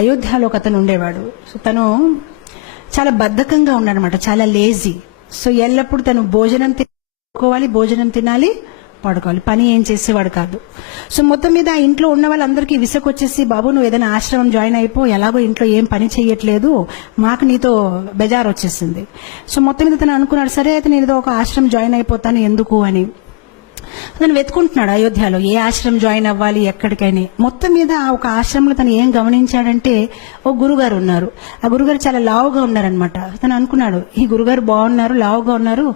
అయోధ్యలో ఒక అతను ఉండేవాడు. సో తను చాలా బద్ధకంగా ఉన్నాడనమాట, చాలా లేజీ. సో ఎల్లప్పుడు తను భోజనం తినుకోవాలి, భోజనం తినాలి, పడుకోవాలి, పని ఏం చేసేవాడు కాదు. సో మొత్తం మీద ఆ ఇంట్లో ఉన్న వాళ్ళందరికీ విసుకొచ్చేసి, బాబు నువ్వు ఏదైనా ఆశ్రమం జాయిన్ అయిపో, ఎలాగో ఇంట్లో ఏం పని చేయట్లేదు, మాకు నీతో బెజార్ వచ్చేసింది. సో మొత్తం మీద తను అనుకున్నాడు, సరే అయితే నేను ఏదో ఒక ఆశ్రమం జాయిన్ అయిపోతాను ఎందుకు అని. తను వెతుకుంటున్నాడు అయోధ్యలో ఏ ఆశ్రమం జాయిన్ అవ్వాలి ఎక్కడికైనా. మొత్తం మీద ఒక ఆశ్రమంలో తను ఏం గమనించాడంటే, ఓ గురుగారు ఉన్నారు. ఆ గురుగారు చాలా లావుగా ఉన్నారనమాట. తను అనుకున్నాడు, ఈ గురుగారు బాగున్నారు, లావుగా ఉన్నారు,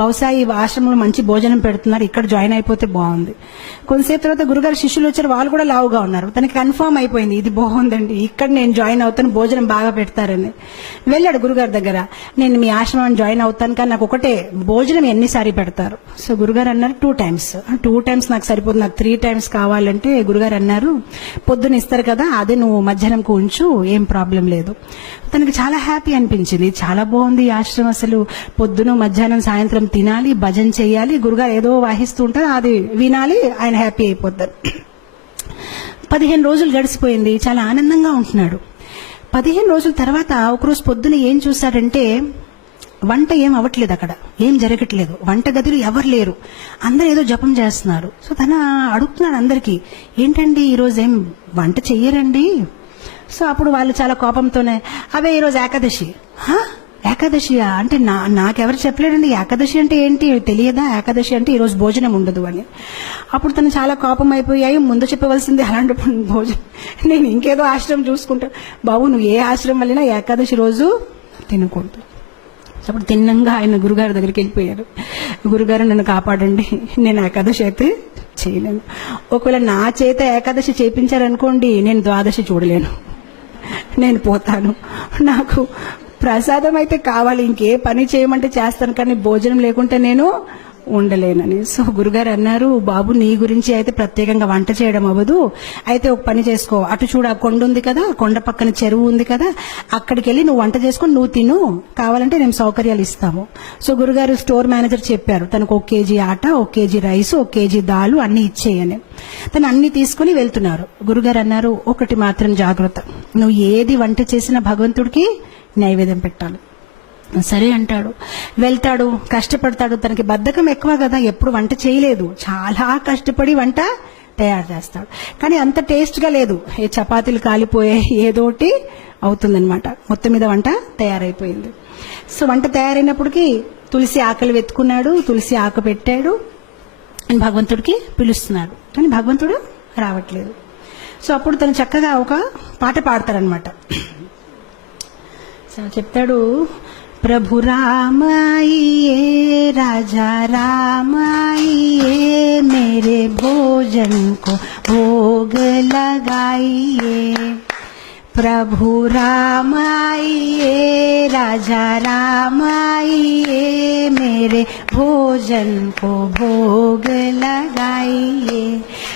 బహుశా ఈ ఆశ్రమంలో మంచి భోజనం పెడుతున్నారు, ఇక్కడ జాయిన్ అయిపోతే బాగుంది. కొంతసేపు తర్వాత గురుగారు శిష్యులు వచ్చారు, వాళ్ళు కూడా లావుగా ఉన్నారు. తనకి కన్ఫర్మ్ అయిపోయింది, ఇది బాగుందండి, ఇక్కడ నేను జాయిన్ అవుతాను, భోజనం బాగా పెడతారని. వెళ్ళాడు గురుగారి దగ్గర, నేను మీ ఆశ్రమం జాయిన్ అవుతాను, కానీ నాకు ఒకటే, భోజనం ఎన్నిసారి పెడతారు? సో గురుగారు అన్నారు 2 times. 2 times నాకు సరిపోతుంది, నాకు 3 times కావాలంటే గురుగారు అన్నారు, పొద్దున ఇస్తారు కదా, అదే నువ్వు మధ్యాహ్నంకు ఉంచు, ఏం ప్రాబ్లం లేదు. తనకి చాలా హ్యాపీ అనిపించింది, చాలా బాగుంది ఈ ఆశ్రమం, అసలు పొద్దున మధ్యాహ్నం సాయంత్రం తినాలి, భజన చేయాలి, గురుగారు ఏదో వాహిస్తూ ఉంటారు, అది వినాలి, ఆయన హ్యాపీ అయిపోతారు. 15 రోజులు గడిచిపోయింది, చాలా ఆనందంగా ఉంటున్నాడు. 15 రోజుల తర్వాత ఒకరోజు పొద్దున ఏం చూశాడంటే, వంట ఏం అవ్వట్లేదు, అక్కడ ఏం జరగట్లేదు, వంట గదిలో ఎవరు లేరు, అందరూ ఏదో జపం చేస్తున్నారు. సో తన అడుగుతున్నాడు అందరికీ, ఏంటండి ఈరోజు ఏం వంట చెయ్యరండి? సో అప్పుడు వాళ్ళు చాలా కోపంతోనే, అవే ఈరోజు ఏకాదశి. ఏకాదశియా అంటే నాకెవరు చెప్పలేదండి, ఏకాదశి అంటే ఏంటి తెలియదా, ఏకాదశి అంటే ఈరోజు భోజనం ఉండదు అని. అప్పుడు తను చాలా కోపం అయిపోయాయి, ముందు చెప్పవలసింది, అలాంటప్పుడు భోజనం నేను ఇంకేదో ఆశ్రమం చూసుకుంటా. బాబు నువ్వు ఏ ఆశ్రమం వెళ్ళినా ఏకాదశి రోజు తినకూడదు. అప్పుడు తిన్నంగా ఆయన గురుగారి దగ్గరికి వెళ్ళిపోయారు, గురుగారు నన్ను కాపాడండి, నేను ఏకాదశి అయితే చేయలేను, ఒకవేళ నా చేత ఏకాదశి చేయించారనుకోండి, నేను ద్వాదశి చూడలేను, నేను పోతాను, నాకు ప్రసాదం అయితే కావాలి, ఇంకే పని చేయమంటే చేస్తాను, కానీ భోజనం లేకుంటే నేను ఉండలేనని. సో గురుగారు అన్నారు, బాబు నీ గురించి అయితే ప్రత్యేకంగా వంట చేయడం అవ్వదు, అయితే ఒక పని చేసుకో, అటు చూడ కొండ ఉంది కదా, కొండ పక్కన చెరువు ఉంది కదా, అక్కడికి వెళ్ళి నువ్వు వంట చేసుకొని నువ్వు తిను, కావాలంటే మేము సౌకర్యాలు ఇస్తాము. సో గురుగారు స్టోర్ మేనేజర్ చెప్పారు, తనకు 1 kg ఆట, 1 kg రైస్, 1 kg దాలు అన్ని ఇచ్చేయని. తను అన్ని తీసుకుని వెళ్తున్నారు. గురుగారు అన్నారు, ఒకటి మాత్రం జాగ్రత్త, నువ్వు ఏది వంట చేసినా భగవంతుడికి నైవేద్యం పెట్టాలి. సరే అంటాడు, వెళ్తాడు, కష్టపడతాడు. తనకి బద్ధకం ఎక్కువ కదా, ఎప్పుడు వంట చేయలేదు, చాలా కష్టపడి వంట తయారు చేస్తాడు, కానీ అంత టేస్ట్గా లేదు, ఏ చపాతీలు కాలిపోయాయి, ఏదోటి అవుతుందనమాట. మొత్తం మీద వంట తయారైపోయింది. సో వంట తయారైనప్పటికీ తులసి ఆకలి వెతుకున్నాడు, తులసి ఆకు పెట్టాడు, భగవంతుడికి పిలుస్తున్నాడు, కానీ భగవంతుడు రావట్లేదు. సో అప్పుడు తను చక్కగా ఒక పాట పాడతారనమాట. సో చెప్తాడు, प्रभु राम आइए, राजा राम आइए, मेरे भोजन को भोग लगाइए, प्रभु राम आइए, राजा राम आइए, मेरे भोजन को भोग लगाइए.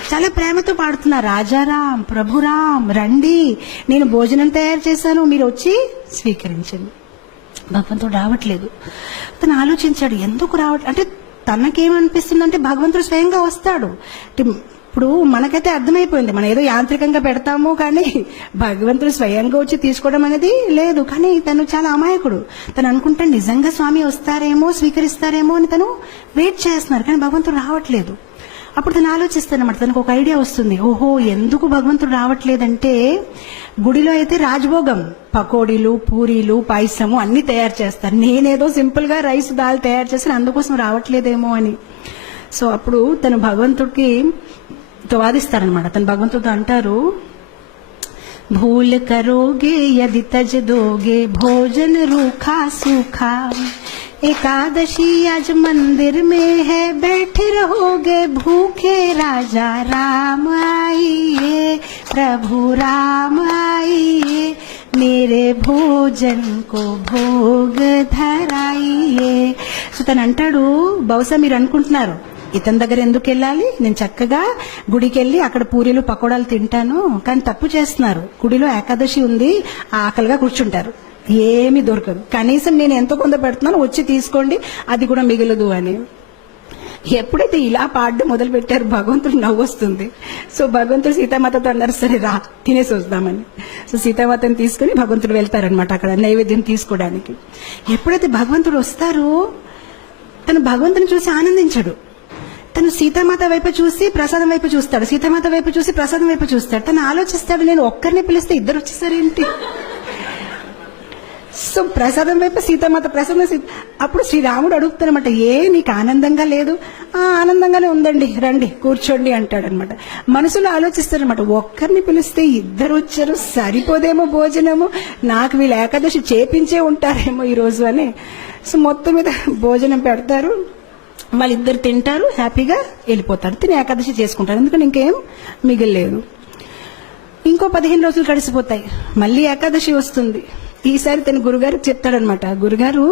చాలా ప్రేమతో పాడుతున్నా, రాజారాం ప్రభురాం రండి, నేను భోజనం తయారు చేశాను, మీరు వచ్చి స్వీకరించండి. భగవంతుడు రావట్లేదు. తను ఆలోచించాడు, ఎందుకు రావట్లేదు అంటే, తనకేమనిపిస్తుందంటే భగవంతుడు స్వయంగా వస్తాడు. ఇప్పుడు మనకైతే అర్థమైపోయింది, మనం ఏదో యాంత్రికంగా పెడతాము, కానీ భగవంతుడు స్వయంగా వచ్చి తీసుకోవడం అనేది లేదు. కానీ తను చాలా అమాయకుడు, తను అనుకుంటాడు నిజంగా స్వామి వస్తారేమో, స్వీకరిస్తారేమో అని తను వెయిట్ చేస్తున్నారు, కానీ భగవంతుడు రావట్లేదు. అప్పుడు తను ఆలోచిస్తానమాట, తనకు ఒక ఐడియా వస్తుంది, ఓహో ఎందుకు భగవంతుడు రావట్లేదంటే, గుడిలో అయితే రాజభోగం, పకోడీలు, పూరీలు, పాయసము అన్ని తయారు చేస్తారు, నేనేదో సింపుల్ గా రైస్ దాల్ తయారు చేస్తాను, అందుకోసం రావట్లేదేమో అని. సో అప్పుడు తను భగవంతుడికి వాదిస్తారనమాట. తను భగవంతుడితో అంటారు, భూల్ కరోగే యది తజ్ దోగే భోజన రూఖా సూఖా, एकादशी आज मंदिर में है, बैठे रहोगे भूखे, राजा राम आइए, प्रभु राम आइए, मेरे भोजन को भोग धराइए. సో తను అంటాడు, బహుశా మీరు అనుకుంటున్నారు ఇతని దగ్గర ఎందుకు వెళ్ళాలి, నేను చక్కగా గుడికి వెళ్ళి అక్కడ పూరీలు పకోడాలు తింటాను, కానీ తప్పు చేస్తున్నారు, గుడిలో ఏకాదశి ఉంది, ఆకలిగా కూర్చుంటారు, ఏమీ దొరకదు, కనీసం నేను ఎంతో కొంత పెడుతున్నాను, వచ్చి తీసుకోండి, అది కూడా మిగలదు అని. ఎప్పుడైతే ఇలా పాడడం మొదలు పెట్టారు భగవంతుడు నవ్వు వస్తుంది. సో భగవంతుడు సీతామాతతో అన్నారు, సరే రా తినేసి వద్దామని. సో సీతామాతని తీసుకుని భగవంతుడు వెళ్తారనమాట అక్కడ నైవేద్యం తీసుకోవడానికి. ఎప్పుడైతే భగవంతుడు వస్తారో తను భగవంతుని చూసి ఆనందించడు. తను సీతామాత వైపు చూసి ప్రసాదం వైపు చూస్తాడు, సీతామాత వైపు చూసి ప్రసాదం వైపు చూస్తాడు. తను ఆలోచిస్తాడు, నేను ఒక్కరిని పిలిస్తే ఇద్దరు వచ్చేసారేంటి. సో ప్రసాదం వైపు సీతామాత, ప్రసాదం అప్పుడు శ్రీరాముడు అడుగుతారనమాట, ఏ నీకు ఆనందంగా లేదు? ఆనందంగానే ఉందండి, రండి కూర్చోండి అంటాడనమాట. మనసులో ఆలోచిస్తారనమాట, ఒక్కరిని పిలిస్తే ఇద్దరు వచ్చారు, సరిపోదేమో భోజనము, నాకు వీళ్ళు ఏకాదశి చేపించే ఉంటారేమో ఈరోజు అని. సో మొత్తం మీద భోజనం పెడతారు, వాళ్ళిద్దరు తింటారు, హ్యాపీగా వెళ్ళిపోతారు, తిని ఏకాదశి చేసుకుంటారు, ఎందుకంటే ఇంకేం మిగిలిలేదు. ఇంకో 15 రోజులు గడిచిపోతాయి, మళ్ళీ ఏకాదశి వస్తుంది. ఈసారి తన గురుగారికి చెప్తాడనమాట, గురుగారు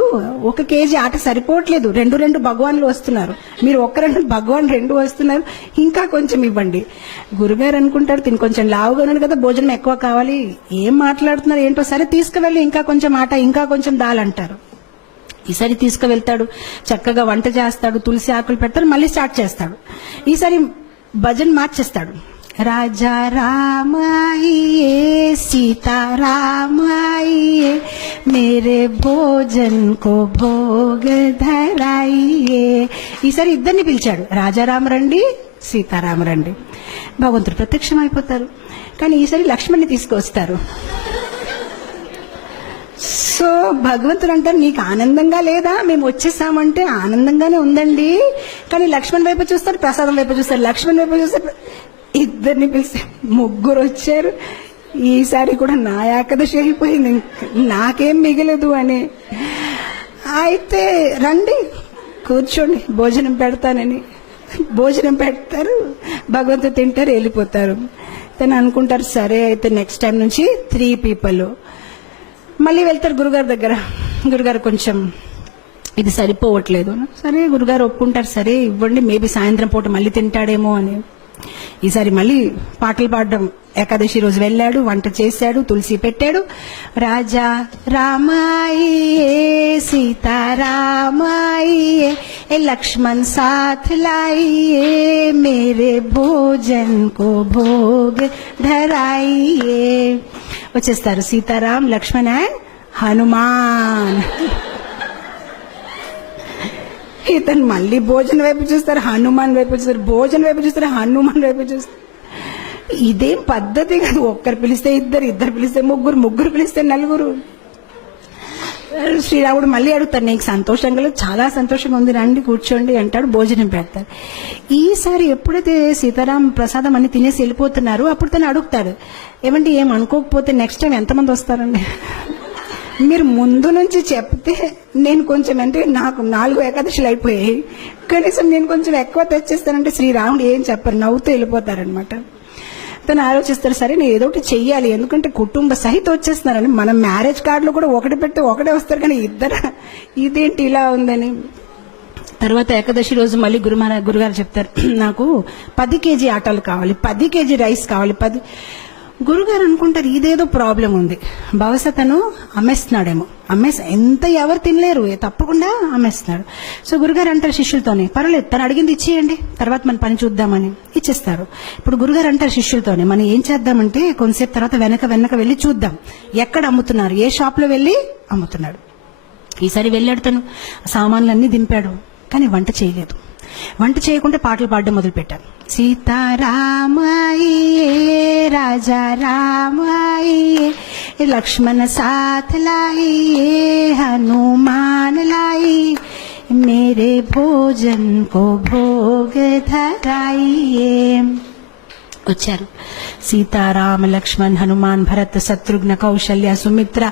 1 కేజీ ఆట సరిపోవట్లేదు, 2 భగవాన్లు వస్తున్నారు, మీరు 1 భగవాన్ 2 వస్తున్నారు, ఇంకా కొంచెం ఇవ్వండి. గురుగారు అనుకుంటారు, తిని కొంచెం లావుగా ఉన్నాడు కదా, భోజనం ఎక్కువ కావాలి, ఏం మాట్లాడుతున్నారు ఏంటో, సరే తీసుకువెళ్ళి ఇంకా కొంచెం ఆట, ఇంకా కొంచెం దాల్ అంటారు. ఈసారి తీసుకువెళ్తాడు, చక్కగా వంట చేస్తాడు, తులసి ఆకులు పెడతాడు, మళ్ళీ స్టార్ట్ చేస్తాడు. ఈసారి భజన్ మార్చేస్తాడు, రాజా రామాయియే సీతా రామాయియే మేరే భోజన్ కో భోగ ధరాయియే. ఈసారి ఇద్దరిని పిలిచాడు, రాజారామ రండి, సీతారామ రండి. భగవంతుడు ప్రత్యక్షం అయిపోతారు. కానీ ఈసారి లక్ష్మణ్ని తీసుకొస్తారు. సో భగవంతుడు అంటారు, నీకు ఆనందంగా లేదా? మేము వచ్చేసామంటే ఆనందంగానే ఉందండి, కానీ లక్ష్మణ్ వైపు చూస్తారు, ప్రసాదం వైపు చూస్తారు, లక్ష్మణ్ వైపు చూస్తారు. ఇద్దరిని పిలిస్తే 3 వచ్చారు. ఈసారి కూడా నా ఏకాదశి అయిపోయింది, నాకేం మిగలదు అని. అయితే రండి కూర్చోండి భోజనం పెడతానని భోజనం పెడతారు, భగవంతుడు తింటారు, వెళ్ళిపోతారు. తను అనుకుంటారు, సరే అయితే నెక్స్ట్ టైం నుంచి 3 పీపుల్. మళ్ళీ వెళ్తారు గురుగారి దగ్గర, గురుగారు కొంచెం ఇది సరిపోవట్లేదు. సరే గురుగారు ఒప్పుకుంటారు, సరే ఇవ్వండి, మేబీ సాయంత్రం పూట మళ్ళీ తింటాడేమో అని. ఈసారి మళ్ళీ పాటలు పాడడం, ఏకాదశి రోజు వెళ్ళాడు, వంట చేశాడు, తులసి పెట్టాడు. రాజా రామాయియే సీతారామాయియే లక్ష్మణ్ సాథ్ లాయియే మేరే భోజన్ కో భోగ్ ధరాయియే. వచ్చేస్తారు సీతారాం, లక్ష్మణ్ అండ్ హనుమాన్. ఇతను మళ్ళీ భోజనం వైపు చూస్తారు, హనుమాన్ వైపు చూస్తారు, భోజనం వైపు చూస్తారు, హనుమాన్ వైపు చూస్తారు. ఇదేం పద్ధతి కాదు, ఒక్కరు పిలిస్తే ఇద్దరు, ఇద్దరు పిలిస్తే ముగ్గురు, ముగ్గురు పిలిస్తే 4. శ్రీరాముడు మళ్ళీ అడుగుతారు, నీకు సంతోషంగా లేదు? చాలా సంతోషంగా ఉంది, రండి కూర్చోండి అంటాడు, భోజనం పెడతారు. ఈసారి ఎప్పుడైతే సీతారాం ప్రసాదం అన్ని తినేసి వెళ్ళిపోతున్నారు, అప్పుడు తను అడుగుతాడు, ఏమంటే ఏం అనుకోకపోతే నెక్స్ట్ టైం ఎంతమంది వస్తారండి? మీరు ముందు నుంచి చెప్తే నేను కొంచెం, అంటే నాకు 4 ఏకాదశులు అయిపోయాయి, కనీసం నేను కొంచెం ఎక్కువ తెచ్చేస్తానంటే శ్రీరాముడు ఏం చెప్పరు, నవ్వుతూ వెళ్ళిపోతారనమాట. తను ఆలోచిస్తారు, సరే నేను ఏదో ఒకటి చెయ్యాలి, ఎందుకంటే కుటుంబ సహిత వచ్చేస్తున్నారని. మనం మ్యారేజ్ కార్డులో కూడా 1 పెడితే 1 వస్తారు, కానీ 2 ఇదేంటి ఇలా ఉందని. తర్వాత ఏకాదశి రోజు మళ్ళీ గురుగారు చెప్తారు, నాకు 10 కేజీ ఆటలు కావాలి, 10 కేజీ రైస్ కావాలి. గురుగారు అనుకుంటారు, ఇదేదో ప్రాబ్లం ఉంది, బహుశా తను అమ్మేస్తున్నాడేమో, ఎంత ఎవరు తినలేరు, తప్పకుండా అమ్మేస్తున్నాడు. సో గురుగారు అంటారు శిష్యులతోనే, పర్వాలేదు తను అడిగింది ఇచ్చేయండి, తర్వాత మన పని చూద్దామని ఇచ్చేస్తారు. ఇప్పుడు గురుగారు అంటారు శిష్యులతోనే, మనం ఏం చేద్దామంటే కొంతసేపు తర్వాత వెనక వెళ్ళి చూద్దాం, ఎక్కడ అమ్ముతున్నారు, ఏ షాప్ లో వెళ్ళి అమ్ముతున్నాడు. ఈసారి వెళ్ళాడు, తను సామాన్లన్నీ దింపాడు, కానీ వంట చేయలేదు. వంట చేయకుండా పాటలు పాడడం మొదలు పెట్టారు. సీతారామాయియే రాజా రామాయియే లక్ష్మణ సాథ్ లాయియే హనుమాన్ లాయి మేరే భోజన్ కో భోగ ధరాయియే. వచ్చారు సీతారామ లక్ష్మణ్ హనుమాన్ భరత్ శత్రుఘ్న కౌశల్య సుమిత్ర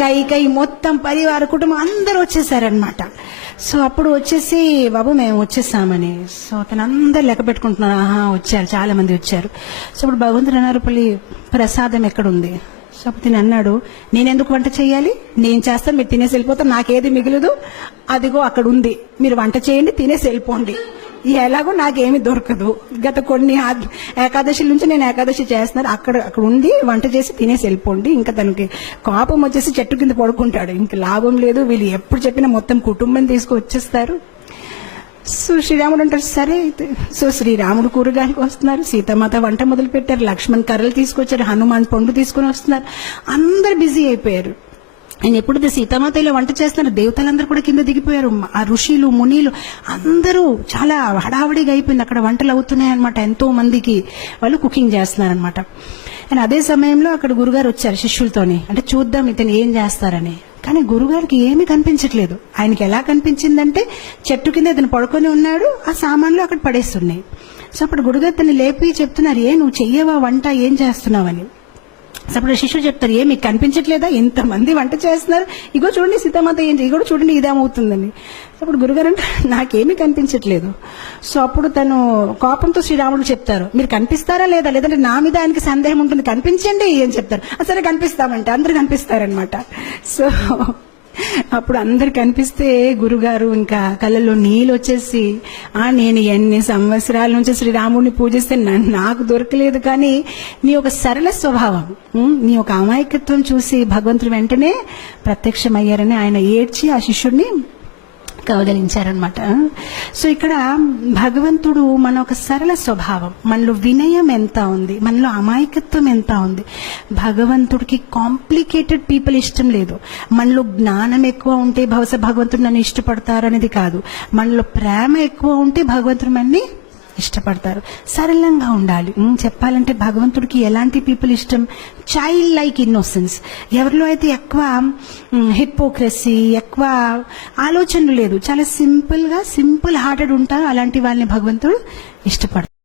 కై మొత్తం పరివార కుటుంబం అందరూ వచ్చేసారనమాట. సో అప్పుడు వచ్చేసి, బాబు మేము వచ్చేసామని. సో అతను అందరు లెక్క పెట్టుకుంటున్నారు, వచ్చారు, చాలా మంది వచ్చారు. సో అప్పుడు భగవంతుడు అన్నారు, ప్రసాదం ఎక్కడుంది? సో అప్పుడు తిని అన్నాడు, నేనెందుకు వంట చేయాలి, నేను చేస్తాను, మీరు తినేసి వెళ్ళిపోతాను, నాకేది మిగలదు, అదిగో అక్కడ ఉంది, మీరు వంట చేయండి, తినేసి వెళ్ళిపోండి, ఎలాగో నాకేమీ దొరకదు, గత కొన్ని ఏకాదశి నుంచి నేను ఏకాదశి చేస్తున్నాను, అక్కడ ఉండి వంట చేసి తినేసి వెళ్ళిపోండి. ఇంకా తనకి కోపం వచ్చేసి చెట్టు కింద పడుకుంటాడు, ఇంకా లాభం లేదు, వీళ్ళు ఎప్పుడు చెప్పినా మొత్తం కుటుంబం తీసుకు వచ్చేస్తారు. సో శ్రీరాముడు అంటారు సరే అయితే. సో శ్రీరాముడు కూరగాయలకు వస్తున్నారు, సీతామాత వంట మొదలు పెట్టారు, లక్ష్మణ్ కర్రలు తీసుకొచ్చారు, హనుమాన్ పండు తీసుకుని వస్తున్నారు, అందరు బిజీ అయిపోయారు. ఆయన ఎప్పుడైతే సీతామాత ఇలా వంట చేస్తున్నారు, దేవతలందరూ కూడా కింద దిగిపోయారు, ఆ ఋషులు మునీలు అందరూ చాలా హడావడిగా అయిపోయింది. అక్కడ వంటలు అవుతున్నాయి అనమాట, ఎంతో మందికి వాళ్ళు కుకింగ్ చేస్తున్నారనమాట. అండ్ అదే సమయంలో అక్కడ గురుగారు వచ్చారు శిష్యులతోని, అంటే చూద్దాం ఇతను ఏం చేస్తారని. కానీ గురుగారికి ఏమీ కనిపించట్లేదు. ఆయనకి ఎలా కనిపించిందంటే చెట్టు కింద ఇతను పడుకొని ఉన్నాడు, ఆ సామాన్లు అక్కడ పడేస్తున్నాయి. సో అప్పుడు గురుగారు తను లేపి చెప్తున్నారు, నువ్వు చెయ్యవా వంట, ఏం చేస్తున్నావని. సో అప్పుడు శిష్యుడు చెప్తారు, మీకు కనిపించట్లేదా, ఇంతమంది వంట చేస్తున్నారు, ఇగో చూడండి సీతామాత ఏం ఇగో చూడండి ఇదేమవుతుందని. అప్పుడు గురుగారు అంటే నాకేమీ కనిపించట్లేదు. సో అప్పుడు తను కోపంతో శ్రీరాముడు చెప్తారు, మీరు కనిపిస్తారా లేదా, లేదంటే నా మీద ఆయనకి సందేహం ఉంటుంది, కనిపించండి అని చెప్తారు. సరే కనిపిస్తామంటే అందరు కనిపిస్తారనమాట. సో అప్పుడు అందరు కనిపిస్తే గురుగారు ఇంకా కళ్ళల్లో నీళ్ళు వచ్చేసి, నేను ఎన్ని సంవత్సరాల నుంచి శ్రీరాముడిని పూజిస్తే నాకు దొరకలేదు, కానీ నీ ఒక సరళ స్వభావం, నీ ఒక అమాయకత్వం చూసి భగవంతుడు వెంటనే ప్రత్యక్షమయ్యారని ఆయన ఏడ్చి ఆ శిష్యుడిని కౌగలించారనమాట. సో ఇక్కడ భగవంతుడు మన ఒక సరళ స్వభావం, మనలో వినయం ఎంత ఉంది, మనలో అమాయకత్వం ఎంత ఉంది. భగవంతుడికి కాంప్లికేటెడ్ పీపుల్ ఇష్టం లేదు. మనలో జ్ఞానం ఎక్కువ ఉంటే బహుశా భగవంతుడు నన్ను ఇష్టపడతారు అనేది కాదు, మనలో ప్రేమ ఎక్కువ ఉంటే భగవంతుడు మనని ఇష్టపడతారు. సరళంగా ఉండాలి. చెప్పాలంటే భగవంతుడికి ఎలాంటి పీపుల్ ఇష్టం, చైల్డ్ లైక్ ఇన్నోసెన్స్. ఎవరిలో అయితే ఎక్కువ హిపోక్రసీ, ఎక్కువ ఆలోచనలు లేదు, చాలా సింపుల్ హార్టెడ్ ఉంటారు, అలాంటి వాళ్ళని భగవంతుడు ఇష్టపడతారు.